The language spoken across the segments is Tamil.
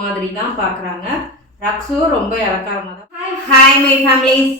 மாதிரி தான் பார்க்குறாங்க. ரக்ஸும் ரொம்ப இலக்காரமாக தான். Hi my families.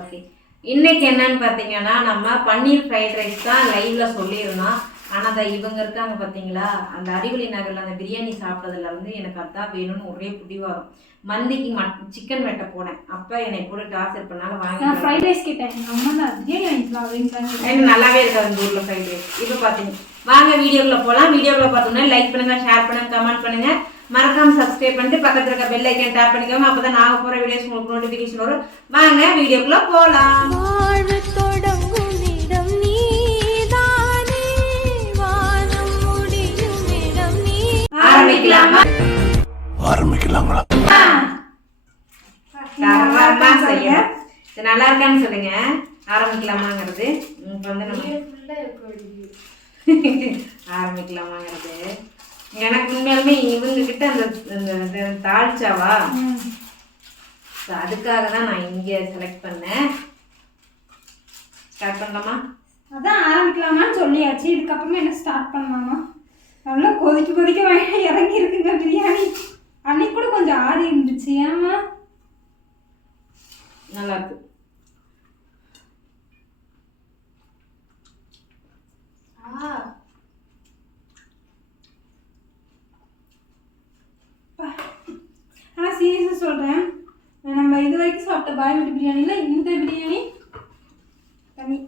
ஓகே, இன்னைக்கு என்னன்னு பார்த்தீங்கன்னா நம்ம பன்னீர் ஃப்ரைட் ரைஸ் தான் லைவ்ல சொல்லியிருந்தோம். ஆனால் அதை இவங்க இருக்காங்க பார்த்தீங்களா, அந்த அறிவொளி நகரில் அந்த பிரியாணி சாப்பிட்டதுலேருந்து எனக்கு அதான் வேணும்னு ஒரே பிடிவாரம். மந்திக்கு சிக்கன் வெட்ட போனேன். அப்போ என்னை கூட டார்ச்சர் பண்ணாலும் வாங்கி ஃப்ரைட் ரைஸ் கேட்டேன். அம்மா தான் பிரியாணி வாங்கிக்கலாம் அப்படின்னு எனக்கு நல்லாவே இருக்காது அந்த ஊரில் ஃப்ரைட் ரைஸ். இப்போ பார்த்தீங்க வாங்க வீடியோக்குள்ளே போகலாம். வீடியோக்குள்ளே பார்த்தோம்னா லைக் பண்ணுங்கள், ஷேர் பண்ணுங்கள், கமெண்ட் பண்ணுங்கள், மறக்காம சப்ஸ்கிரைப் பண்ணிட்டு பக்கத்தில் இருக்க பெல் ஐக்கன் டேப் பண்ணிக்கோங்க. அப்போ தான் நாங்கள் போகிற வீடியோஸ் உங்களுக்கு நோட்டிஃபிகேஷன் வரும். வாங்க வீடியோக்குள்ளே போகலாம். ஆரம்பிக்கலாங்களா? நல்லா இருக்கான்னு சொல்லுங்க. ஆரம்பிக்கலாமாங்கிறது இப்போ வந்து நம்ம ஆரம்பிக்கலாமாங்கிறது எனக்கு உண்மையாலுமே இவங்க கிட்ட அந்த தாழ்ச்சாவா, அதுக்காக தான் நான் இங்கே செலக்ட் பண்ணேன். ஸ்டார்ட் பண்ணலாமா? அதான் ஆரம்பிக்கலாமான்னு சொல்லியாச்சு. இதுக்கப்புறமா என்ன ஸ்டார்ட் பண்ணலாமா? நல்லா கொதிக்க இறங்கி இருக்குங்க பிரியாணி. அன்னைக்கு கூட கொஞ்சம் ஆறி இருந்துச்சு. ஏமா நல்லா இருக்கு. ஆனால் சீரியஸாக சொல்கிறேன், நம்ம இது வரைக்கும் சாப்பிட்ட பாய் வீட்டு பிரியாணியில் இந்த பிரியாணி தனி.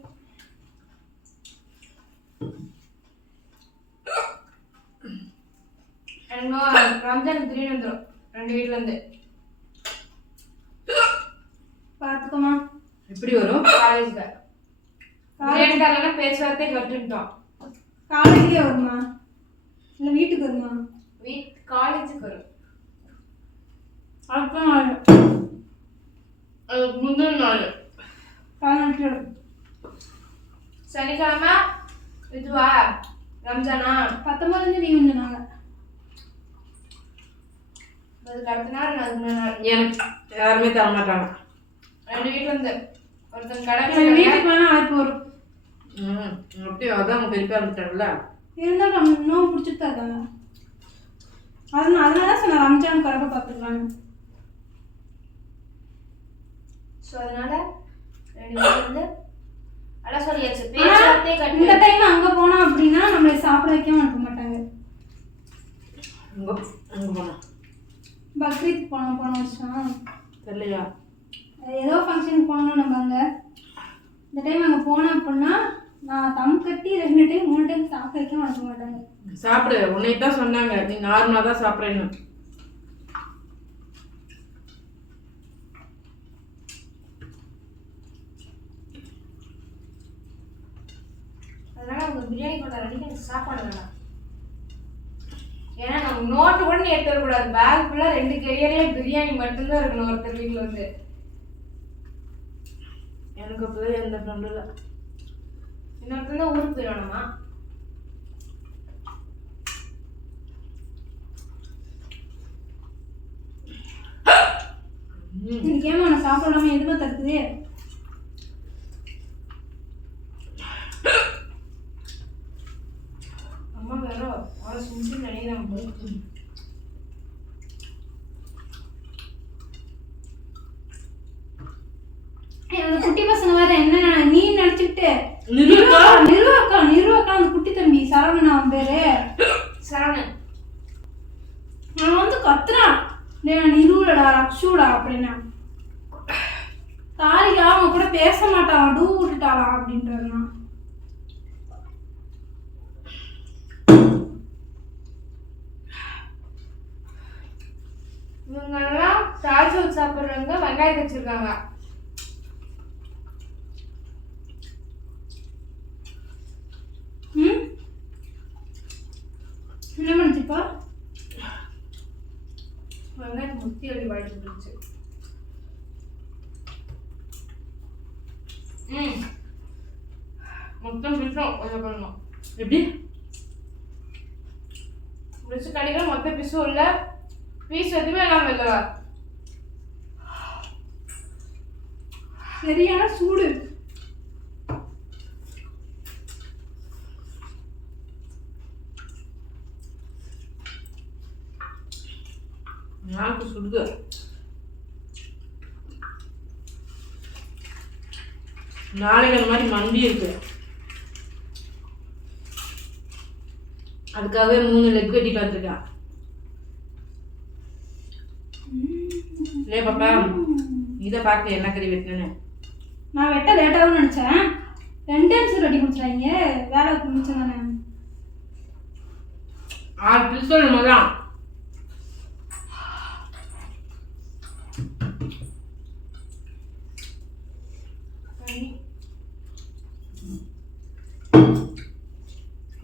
ரம்ஜான் பிரியாணி வந்துடும் 2 வீட்லேருந்து. பார்த்துக்கோமா எப்படி வரும்? காலேஜில் பிரியாணி தரலன்னா பேச்சுவார்த்தை கட்டுட்டோம். காலேஜ்லேயே வருமா இல்லை வீட்டுக்கு வருமா? காலேஜுக்கு வரும். அடுத்த நாள் அதுக்கு முந்தின நாள் 18 சனிக்கிழமை இதுவா ரம்ஜானா 19 லீவ் சொன்னாங்க. அதுக்கு அடுத்த நாள் அதுக்கு முன்னாடி நாள் எனக்கு யாருமே தர மாட்டாங்க. 2 வீட்டு வந்து ஒருத்தன் கடை வீட்டுக்கு வேணா அழைப்பு வரும். அப்படியே அதான் அவங்க பெரிய ஆரம்பிச்சாங்கல்ல. இருந்தாலும் நம்ம இன்னும் பிடிச்சிட்டு தான் இருக்காங்க. அதனால தான் சொன்னேன் ரம்ஜான் கரெக்டாக பார்த்துக்கலாங்க. ஸோ அதனால 2 வீட்டு வந்து அதான் சொல்லியாச்சு பேச்சுவார்த்தை கட்டு. இந்த டைம் அங்கே போனோம் அப்படின்னா நம்மளை சாப்பிட வைக்கவும் அனுப்ப மாட்டாங்க. அங்கே போனா பக்ரீத் போன வருஷம் தெரியலையா, ஏதோ ஃபங்க்ஷனுக்கு போனோம் நம்ம அங்கே. இந்த டைம் அங்கே போனோம் அப்படின்னா நான் தம் கட்டி 2 டைம் 3 டைம் சாப்பிட வைக்கவும் அனுப்ப மாட்டாங்க. சாப்பிடு, உன்னை தான் சொன்னாங்க நீ நார்மலாக தான் சாப்பிட்றேன்னு. அதனால அவங்க பிரியாணி கொண்டாட அன்றைக்கி எனக்கு சாப்பாடு வேணாம். ஏன்னா நம்ம நோட்டு கூட நீ எடுத்து வரக்கூடாது. பேக் ஃபுல்லாக 2 கேரியர்லேயே பிரியாணி மட்டும்தான் இருக்கணும் ஒருத்தர் வீட்டில் வந்து. எனக்கு அப்போதான் எந்த ஃப்ரெண்டும் இல்லை. இன்னொருத்தர் தான் ஊருக்கு போயிடணுமா? இன்னைக்கு ஏமா நான் சாப்பிடாம எதுவுமே தடுக்குது? அம்மா வேற அவளை சுற்றி நினைக்கிறாங்க போய். என்னோட குட்டி பசங்க வேற என்ன நீ நினைச்சுக்கிட்டு நிருவக்கா அந்த குட்டி தம்பி சரவணன் அவன் பேரு சரவணன். அவன் வந்து கத்துறான், நிருவலடா ரக்ஷுடா அப்படின்னா. தாரிகா அவன் கூட பேச மாட்டான், டூ விட்டுட்டாளா அப்படின்றான். இவங்கெல்லாம் தாஜூல் சாப்பிட்றவங்க வெங்காயத்தை வச்சிருக்காங்க. என்ன பண்ணுச்சுப்பா? வெங்காயத்தை முத்தி அடி வாடிட்டு இருந்துச்சு. மொத்தம் பிசும் கொஞ்சம் பண்ணணும். எப்படி பிசு கடிகள் மொத்த பிசும் இல்லை, பீஸ் எதுவுமே இல்லாமல் இல்லைவா? சரியான சூடு. நாக்கு சுடுது. நாளைக்கு அந்த மாதிரி மண்டி இருக்கு. அதுக்காகவே 3 லெக் வெட்டிட்டு வந்துருக்கேன். இல்லையா பாப்பா? இதை பார்க்க என்ன கறி வெட்டினேன்னு நான் வெட்ட லேட்டாகவும் நினச்சேன். 2 டைம்ஸ் ரெடி முடிச்சிட்டாங்க. வேலை முடிச்சேன் தானே. 6 பில்சல் தான்.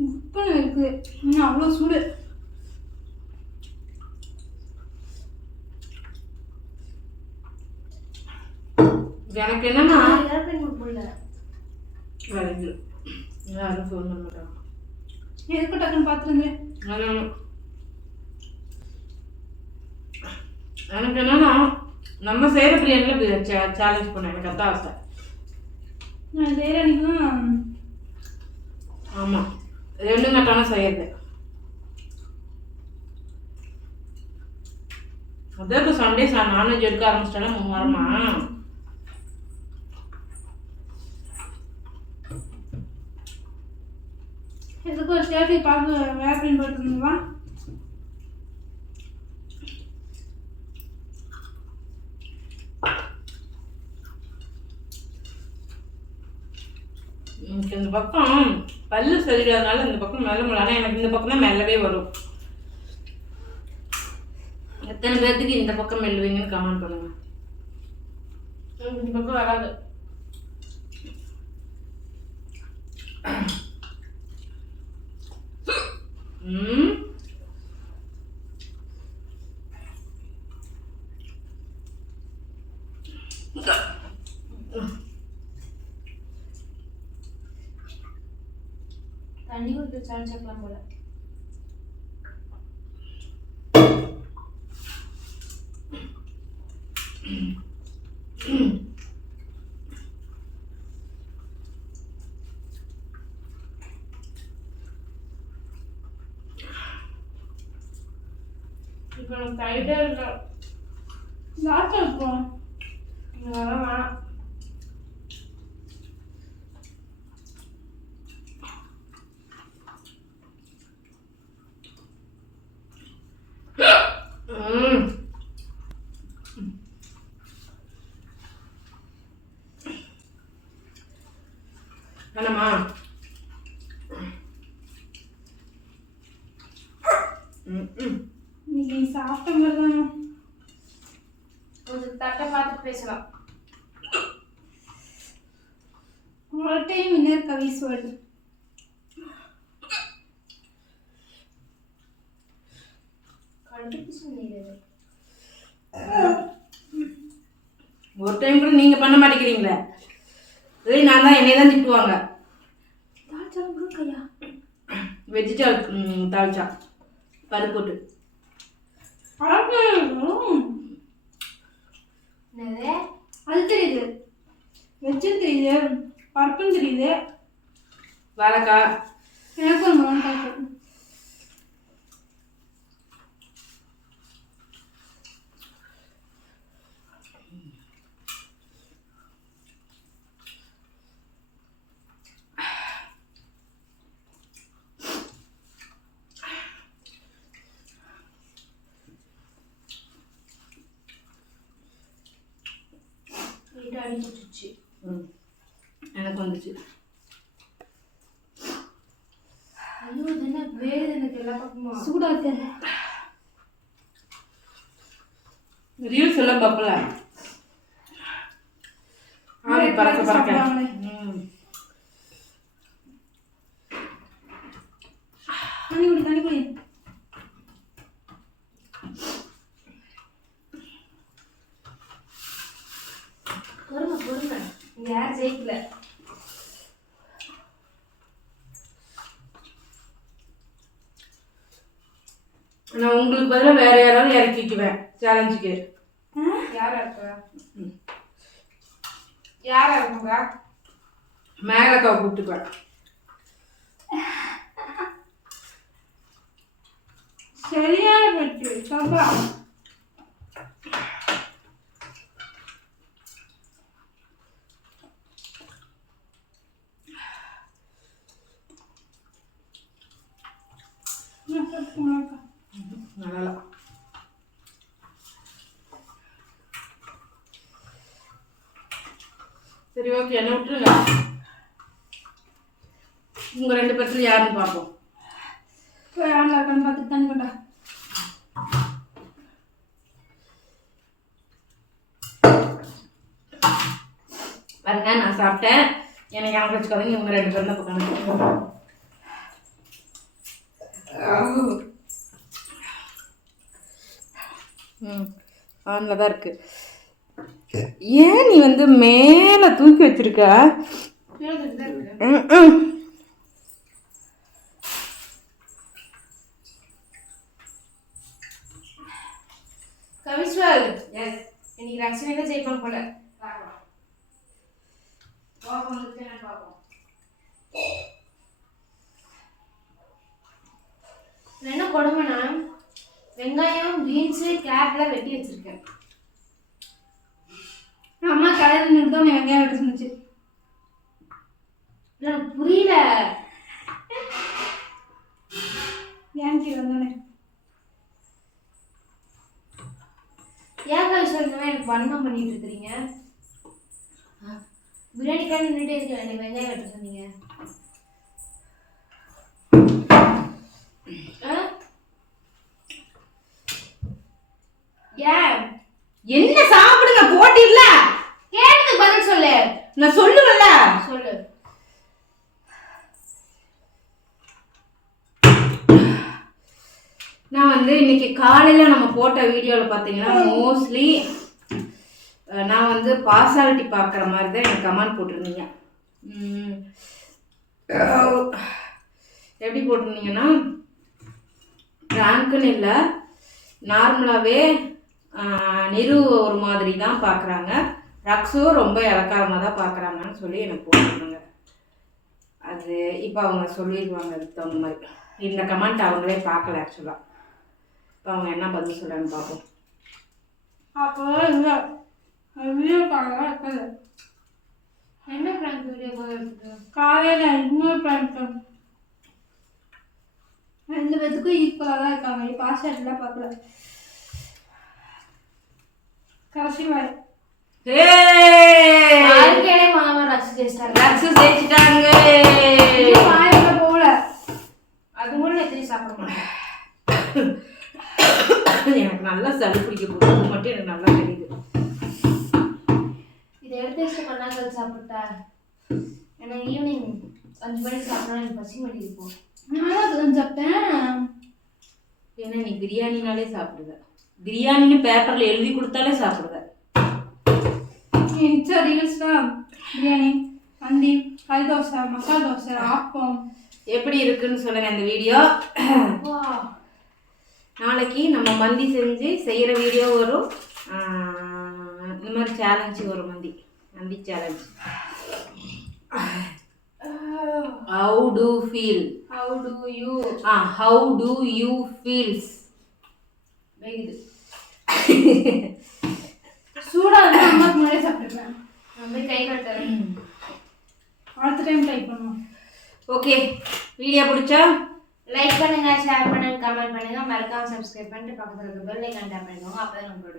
உப்புன்னு இருக்கு. இன்னும் அவ்வளோ சூடு. எனக்கு என்னன்னா போடல வேலைக்கு யாரும் ஃபோன் பண்ண மாட்டாங்க. எதுக்கு டக்குன்னு பார்த்துருந்தேன். எனக்கு என்னன்னா நம்ம செய்கிற பிரியாணியில் சேலஞ்ச் பண்ணேன். எனக்கு அதான் ஆசை. நான் செய்கிற அன்றைக்கும் ஆமாம் 2 கட்டான செய்யறது. அதே இப்போ சண்டே நான்வெஜ் எடுக்க ஆரம்பிச்சிட்டேன்னா 3 வாரமா. எதுக்கு ஒரு சேஃப்டி பார்த்து வேப்பின் போட்டுருந்தா. எனக்கு இந்த பக்கம் பல்லு சரியில்லாதனால இந்த பக்கம் மெல்ல முடியல. ஆனால் எனக்கு இந்த பக்கம் தான் மெல்லவே வரும். எத்தனை பேர்த்துக்கு இந்த பக்கம் மெல்லுவீங்கன்னு கமெண்ட் பண்ணுங்க. இந்த பக்கம் வராது. தண்ணி குடிக்க சான்ஸ் போல. இப்போ நம்ம டைட்டாக இருக்கோம். லாஸ்ட்டாக இருக்கும். அதெல்லாம் வேணாம். வேணாமா? இன்னைக்கு சாப்பிட்ட மாதிரி தான். கொஞ்சம் தட்டை பார்த்துட்டு பேசலாம். ஆல் டைம் வின்னர் கவிஸ் வேர்ல்டு. கண்டிப்பாக சொன்னீங்க. ஒரு டைம் கூட நீங்க பண்ண மாட்டேங்கிறீங்களே. இதே நான் தான் என்னை தான் திட்டுவாங்க. தாழ்ச்சாலும் கூட கையா வெஜிடபிள் தாளிச்சா பருப்பு போட்டு. என்னது? அது தெரியுது, வெஜ்ஜுன்னு தெரியுது, பருப்புன்னு தெரியுது, வாழைக்காய் எனக்கு ஒரு முருங்கைக்காய். அடிச்சு எனக்கு வந்துச்சு. ஐயோ என்ன வேறு எனக்கு எல்லா பக்கமா சூடா இருக்கு. ரீல்ஸ் எல்லாம் பார்க்கல. ஆடி பறக்க பறக்க. தண்ணி குடி, தண்ணி குடி. பொறுமை பொறுமை, யார் ஜெயிக்கல. நான் உங்களுக்கு பதிலாக வேற யாராவது இறக்கிக்குவேன் சேலஞ்சுக்கு. யாரா இருக்கா? யாரா இருக்குங்க? மேகலக்காவை கூப்பிட்டுக்குவேன். சரியான பெட்டு சம்பா. சரி ஓகே, என்ன விட்டுருங்க. உங்கள் 2 பேர்த்துல யாருன்னு பார்ப்போம். யாரெல்லாம் இருக்கான்னு பார்த்துட்டு தண்ணி கொண்டா. பாருங்க, நான் சாப்பிட்டேன். எனக்கு கணக்கு வச்சுக்காதீங்க, இவங்க 2 பேரும் தான் இப்போ கணக்கு. ஆனில் தான் இருக்கு. ஏன் நீ வந்து மேலே தூக்கி வச்சிருக்க? கவிஸ்வல், இன்னைக்கு ரக்ஷனே தான் ஜெயிப்பாங்க போல. என்ன கொடுமைனா, வெங்காயம், பீன்ஸ், கேரட்லாம் வெட்டி வச்சிருக்கேன். அம்மா கடையில் நின்று தான் வெங்காயம் வெட்ட சொன்னிச்சு. எனக்கு புரியல. ஏன் கீழே வந்தானே ஏன் கவிஸ்வல் இந்த மாதிரி எனக்கு வன்மம் பண்ணிட்டு இருக்கிறீங்க? பிரியாணிக்காக நின்றுட்டே இருக்கேன், எனக்கு வெங்காயம் வெட்ட சொன்னீங்க. ஏன் என்ன சாப்பிடுங்க, போட்டி இல்ல. கேட்டதுக்கு பதில் சொல்லு. நான் சொல்லுவேன்ல. சொல்லு. நான் வந்து இன்னைக்கு காலையில நம்ம போட்ட வீடியோவில் பார்த்தீங்கன்னா மோஸ்ட்லி நான் வந்து பார்சாலிட்டி பார்க்குற மாதிரி தான் எனக்கு கமெண்ட் போட்டிருந்தீங்க. எப்படி போட்டிருந்தீங்கன்னா, ரேங்க்குன்னு இல்லை, நார்மலாகவே நிரு ஒரு மாதிரி தான் பார்க்குறாங்க, ரக்ஸும் ரொம்ப இலக்காரமாக தான் பார்க்குறாங்கன்னு சொல்லி எனக்கு போட்டிருந்தாங்க. அது இப்போ அவங்க சொல்லிடுவாங்க அதுக்கு தகுந்த மாதிரி. இந்த கமெண்ட் அவங்களே பார்க்கல ஆக்சுவலாக. இப்போ அவங்க என்ன பதில் சொல்கிறான்னு பார்ப்போம். அப்போ இல்லை வீடியோ காலையில் இருக்காது. என்ன பிராங்க் வீடியோ போகிறதுக்கு காலையில் இன்னொரு பிராங்க் 2 பேத்துக்கும் ஈக்குவலாக தான் இருக்காங்க. பாஸ்வேர்ட்லாம் பார்க்கல. கடைசி வாய் வாழ்க்கையிலே மாமா ரக்ஷு ஜெயிச்சிட்டாங்க. ரக்ஸு ஜெயிச்சிட்டாங்க. வாயில போகல. அது கூட நான் எத்தனை சாப்பிட மாட்டேன். எனக்கு நல்லா சளி பிடிக்க போகுது மட்டும் எனக்கு நல்லா தெரியுது. இதை எடுத்து வச்சு கொஞ்ச நாள் கழிச்சு சாப்பிட்டா ஏன்னா ஈவினிங் 5 மணிக்கு சாப்பிட்டா எனக்கு பசி மாட்டேங்குது. இப்போ நானும் அதுதான் சாப்பிட்டேன். ஏன்னா நீ பிரியாணினாலே சாப்பிடுவ, பிரியாணின்னு பேப்பரில் எழுதி கொடுத்தாலே சாப்பிடுவ. இன்ஸ்டா ரீல்ஸ்லாம் பிரியாணி, மந்தி, கறி தோசை, மசாலா தோசை, ஆப்பம். எப்படி இருக்குன்னு சொல்லுங்க இந்த வீடியோ. நாளைக்கு நம்ம மந்தி செஞ்சு செய்கிற வீடியோ வரும். இந்த மாதிரி சேலஞ்சு வரும், மந்தி challenge. How do you feel? How do you feels? வேகுது. சூடாக இருந்தால் அம்மாவுக்கு முன்னாடியே சாப்பிட்டுருக்கேன். நான் போய் கை கட்டுறேன். அடுத்த டைம் ட்ரை பண்ணுவோம். ஓகே, வீடியோ பிடிச்சா லைக் பண்ணுங்க, ஷேர் பண்ணுங்க, கமெண்ட் பண்ணுங்க, மறக்காம சப்ஸ்கிரைப் பண்ணிட்டு பக்கத்துல இருக்க பெல் ஐகான் டேப் பண்ணிக்கோங்க. அப்பதான் நம்மளோட